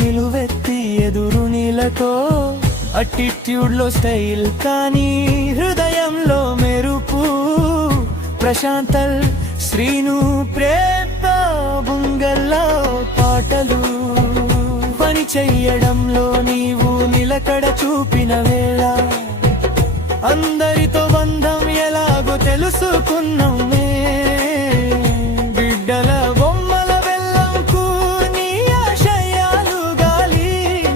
నిలువెత్తి ఎదురు నీలతో అటిట్యూడ్ లో స్టైల్ కానీ హృదయంలో మెరుపు ప్రశాంతల్ శ్రీను ప్రేమ బుంగల్లో పాటలు పని చెయ్యడంలో నీవు నిలకడ చూపిన వేళ అందరితో బంధం ఎలాగో తెలుసుకున్నామే బిడ్డల బొమ్మల బెల్లంకు నీ ఆశయాలు గాలి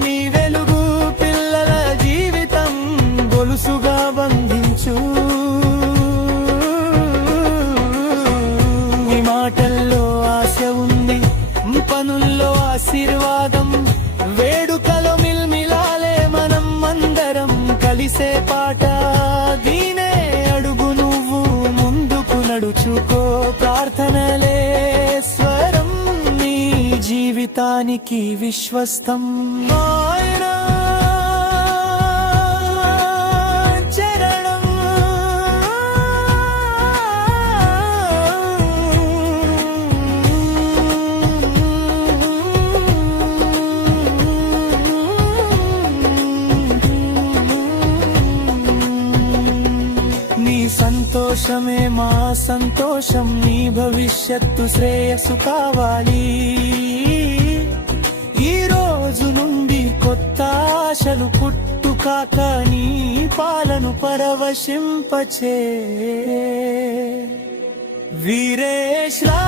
నీ వెలుగు పిల్లల జీవితం గొలుసుగా బంధించు నీ మాటల్లో ఆశ ఉంది పనుల్లో ఆశీర్వాదం వేడుకలో మిల్మిలాలే మనం అందరం కలిసే పాట దీనే అడుగు నువ్వు ముందుకు నడుచుకో ప్రార్థనలే స్వరం నీ జీవితానికి విశ్వస్తం సంతోషమే మా సంతోషం నీ భవిష్యత్తు శ్రేయస్సు కావాలి ఈ రోజు నుండి కొత్త ఆశలు పుట్టుకాక నీ పాలను పరవశింపచే వీరేశ్ రా